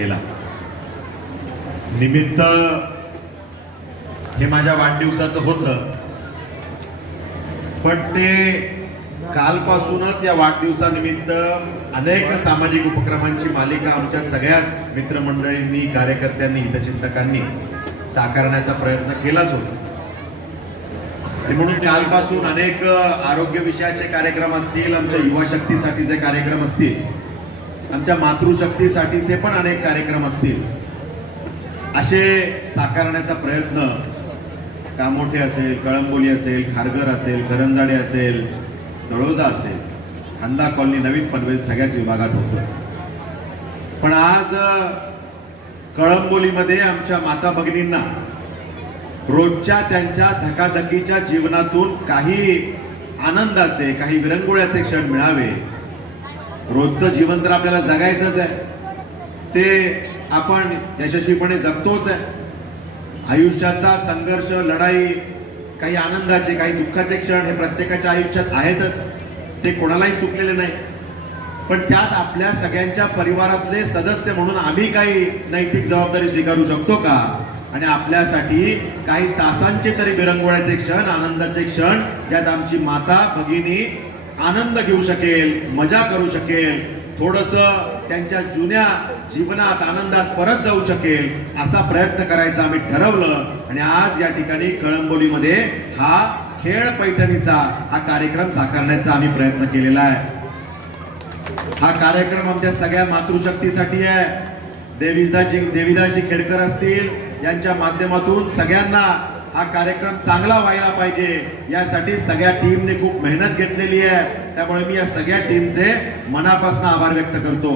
केला निमित्त हे माझ्या वाढदिवसाचं होतं. पण ते कालपासूनच या वाढदिवसानिमित्त अनेक सामाजिक उपक्रमांची मालिका आमच्या सगळ्याच मित्रमंडळींनी कार्यकर्त्यांनी हितचिंतकांनी साकारण्याचा प्रयत्न केलाच होता. म्हणून कालपासून अनेक आरोग्य विषयाचे कार्यक्रम असतील आमच्या युवा शक्तीसाठीचे कार्यक्रम असतील आमच्या मातृशक्तीसाठीचे पण अनेक कार्यक्रम असतील. असे साकारण्याचा प्रयत्न कामोठे असेल कळंबोली असेल खारघर असेल करंजाडे असेल तळोजा असेल खांदा कॉलनी नवीन पनवेल सगळ्याच विभागात होतं. पण आज कळंबोलीमध्ये आमच्या माता भगिनींना रोजच्या त्यांच्या धकाधकीच्या जीवनातून काही आनंदाचे काही विरंगुळ्याचे क्षण मिळावे रोजचं जीवन तर आपल्याला जगायचंच आहे. ते आपण यशस्वीपणे जगतोच आहे. आयुष्याचा संघर्ष लढाई काही आनंदाचे काही दुःखाचे क्षण हे प्रत्येकाच्या आयुष्यात आहेतच. ते कोणालाही चुकलेले नाही. पण त्यात आपल्या सगळ्यांच्या परिवारातले सदस्य म्हणून आम्ही काही नैतिक जबाबदारी स्वीकारू शकतो का? आणि आपल्यासाठी काही तासांचे तरी विरंगुळ्याचे क्षण आनंदाचे क्षण ज्यात आमची माता भगिनी आनंद घेऊ शकेल मजा करू शकेल थोडस त्यांच्या जुन्या जीवनात आनंदात परत जाऊ शकेल असा प्रयत्न करायचा आम्ही ठरवलं. आणि आज या ठिकाणी कळंबोलीमध्ये हा खेळ पैठणीचा हा कार्यक्रम साकारण्याचा आम्ही प्रयत्न केलेला आहे. हा कार्यक्रम आमच्या सगळ्या मातृशक्तीसाठी आहे. देवीदाजी देवीदाजी खेडकर असतील यांच्या माध्यमातून सगळ्यांना हा कार्यक्रम चांगला व्हायला पाहिजे. यासाठी सगळ्या टीमने खूप मेहनत घेतलेली आहे. त्यामुळे मी या सगळ्या टीमचे मनापासून आभार व्यक्त करतो.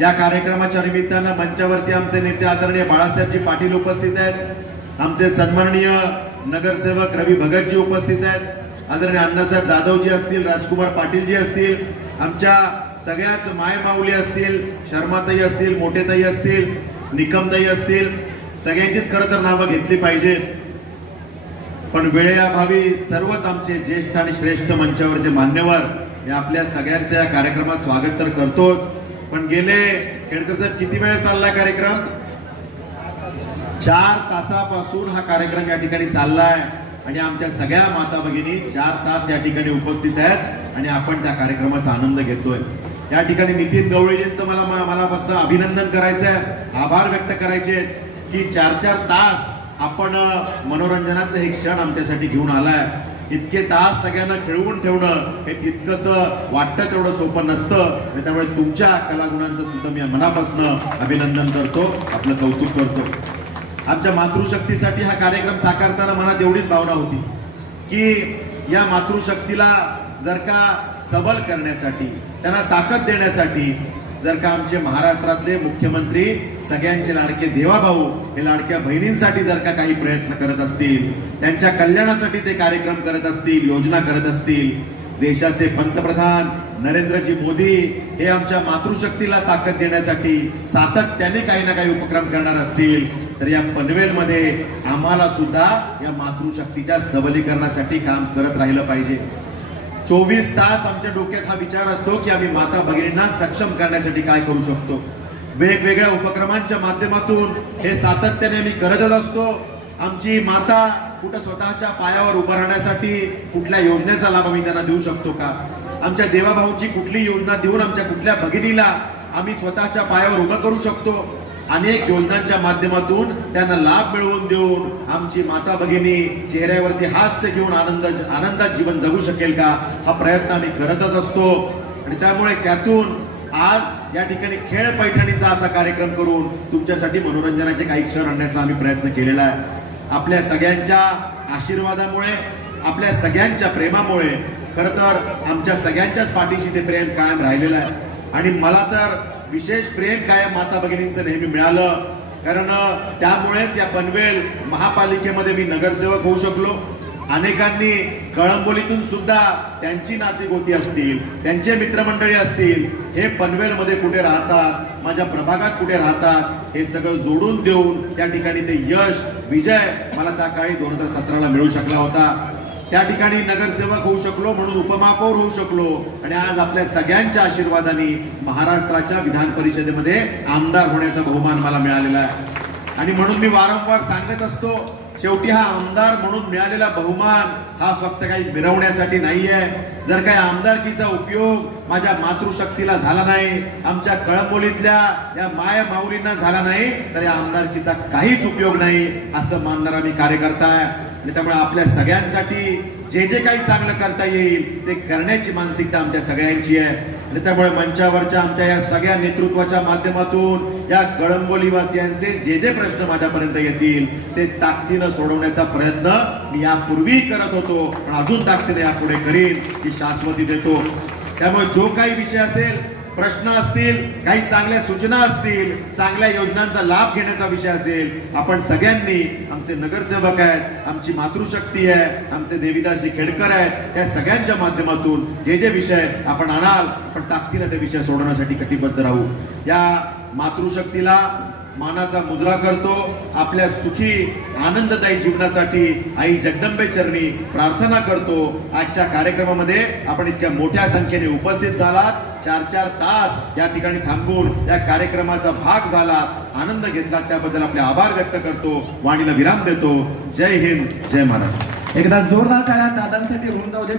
या कार्यक्रमाच्या निमित्तानं मंचावरती आमचे नेते आदरणीय बाळासाहेबजी पाटील उपस्थित आहेत. आमचे सन्माननीय नगरसेवक रवी भगतजी उपस्थित आहेत. आदरणीय अण्णासाहेब जाधवजी असतील राजकुमार पाटीलजी असतील आमच्या सगळ्याच मायमाऊली असतील शर्माताई असतील मोठेताई असतील निकमताई असतील सगळ्यांचीच खरं तर नावं घेतली पाहिजेत. पण वेळेअभावी सर्वच आमचे ज्येष्ठ आणि श्रेष्ठ मंचावरचे मान्यवर मी आपल्या सगळ्यांचं या कार्यक्रमात स्वागत तर करतोच. पण गेले खेडकर सर किती वेळ चाललाय कार्यक्रम? चार तासापासून हा कार्यक्रम या ठिकाणी चाललाय आणि आमच्या सगळ्या माता भगिनी चार तास या ठिकाणी उपस्थित आहेत आणि आपण त्या कार्यक्रमाचा आनंद घेतोय. या ठिकाणी नितीन गवळीजींचं मला मला- मला अभिनंदन करायचं आहे आभार व्यक्त करायचे की चार चार तास आपण मनोरंजनाचं हे क्षण आमच्यासाठी घेऊन आलाय. इतके तास सगळ्यांना खेळवून ठेवणं हे तितकंस वाटतं तेवढं सोपं नसतं. त्यामुळे तुमच्या कलागुणांचं सुद्धा मी मनापासून अभिनंदन करतो आपलं कौतुक करतो. आमच्या मातृशक्तीसाठी हा कार्यक्रम साकारताना मनात एवढीच भावना होती की या मातृशक्तीला जर का सबल करण्यासाठी त्यांना ताकद देण्यासाठी जर का आमचे महाराष्ट्रातले मुख्यमंत्री सगळ्यांचे लाडके देवाभाऊ हे लाडक्या बहिणींसाठी जर का काही प्रयत्न करत असतील त्यांच्या कल्याणासाठी ते कार्यक्रम करत असतील योजना करत असतील देशाचे पंतप्रधान नरेंद्रजी मोदी हे आमच्या मातृशक्तीला ताकद देण्यासाठी सातत्याने काही ना काही उपक्रम करणार असतील तर या पनवेलमध्ये आम्हाला सुद्धा या मातृशक्तीच्या सबलीकरणासाठी काम करत राहिलं पाहिजे. चोवीस तास आमच्या डोक्यात हा विचार असतो की आम्ही माता भगिनींना सक्षम करण्यासाठी काय करू शकतो. वेगवेगळ्या उपक्रमांच्या माध्यमातून हे सातत्याने आम्ही करतच असतो. आमची माता कुठं स्वतःच्या पायावर उभं राहण्यासाठी कुठल्या योजनेचा लाभ आम्ही त्यांना देऊ शकतो का? आमच्या देवाभाऊंची कुठली योजना देऊन आमच्या कुठल्या भगिनीला आम्ही स्वतःच्या पायावर उभं करू शकतो? अनेक योजनांच्या माध्यमातून त्यांना लाभ मिळवून देऊन आमची माता भगिनी चेहऱ्यावरती हास्य घेऊन आनंद आनंदात जीवन जगू शकेल का? हा प्रयत्न आम्ही करतच असतो. आणि त्यामुळे त्यातून आज या ठिकाणी खेळ पैठणीचा असा कार्यक्रम करून तुमच्यासाठी मनोरंजनाचे काही क्षण आणण्याचा आम्ही प्रयत्न केलेला आहे. आपल्या सगळ्यांच्या आशीर्वादामुळे आपल्या सगळ्यांच्या प्रेमामुळे खरं तर आमच्या सगळ्यांच्याच पाठीशी ते प्रेम कायम राहिलेलं आहे. आणि मला तर विशेष प्रेम कायम माता भगिनींचं नेहमी मिळालं. कारण त्यामुळेच या पनवेल महापालिकेमध्ये मी नगरसेवक होऊ शकलो. अनेकांनी कळंबोलीतून सुद्धा त्यांची नाती गोती असतील त्यांचे मित्रमंडळी असतील हे पनवेलमध्ये कुठे राहतात माझ्या प्रभागात कुठे राहतात हे सगळं जोडून देऊन त्या ठिकाणी ते यश विजय मला त्या काळी दोन हजार सतराला मिळू शकला होता. त्या ठिकाणी नगरसेवक होऊ शकलो म्हणून उपमहापौर होऊ शकलो. आणि आज आपल्या सगळ्यांच्या आशीर्वादाने महाराष्ट्राच्या विधान परिषदेमध्ये आमदार होण्याचा बहुमान मला मिळालेला आहे. आणि म्हणून मी वारंवार सांगत असतो शेवटी हा आमदार म्हणून मिळालेला बहुमान हा फक्त काही मिरवण्यासाठी नाहीये. जर काही आमदारकीचा उपयोग माझ्या मातृशक्तीला झाला नाही आमच्या कळंबोलीतल्या या माया माऊलींना झाला नाही तर या आमदारकीचा काहीच उपयोग नाही असं मानणारा मी कार्यकर्ता आहे. आणि त्यामुळे आपल्या सगळ्यांसाठी जे जे काही चांगलं करता येईल ते करण्याची मानसिकता आमच्या सगळ्यांची आहे. आणि त्यामुळे मंचावरच्या आमच्या या सगळ्या नेतृत्वाच्या माध्यमातून या कळंबोलीवासियांचे जे जे प्रश्न माझ्यापर्यंत येतील ते ताकदीनं सोडवण्याचा प्रयत्न मी यापूर्वी करत होतो. पण अजून ताकदीने यापुढे करीन ही शाश्वती देतो. त्यामुळे जो काही विषय असेल प्रश्न असतील काही चांगल्या सूचना असतील चांगल्या योजनांचा लाभ घेण्याचा विषय असेल आपण सगळ्यांनी आमचे नगरसेवक आहेत आमची मातृशक्ती आहे आमचे देवीदासजी खेडकर आहेत या सगळ्यांच्या माध्यमातून जे जे विषय आपण आणाल आपण ताकदीनं ते विषय सोडवण्यासाठी कटिबद्ध राहू. या मातृशक्तीला मानाचा मुजरा करतो आपल्या सुखी आनंददायी जीवनासाठी आई जगदंबे चरणी प्रार्थना करतो. आजच्या कार्यक्रमामध्ये आपण इतक्या मोठ्या संख्येने उपस्थित झालात. चार चार तास या ठिकाणी थांबून या कार्यक्रमाचा भाग झाला. आनंद घेतला. त्याबद्दल आपले आभार व्यक्त करतो. वाणीला विराम देतो. जय हिंद. जय महाराष्ट्र. एकदा जोरदार टाळ्या दादांसाठी होऊन जाऊ दे.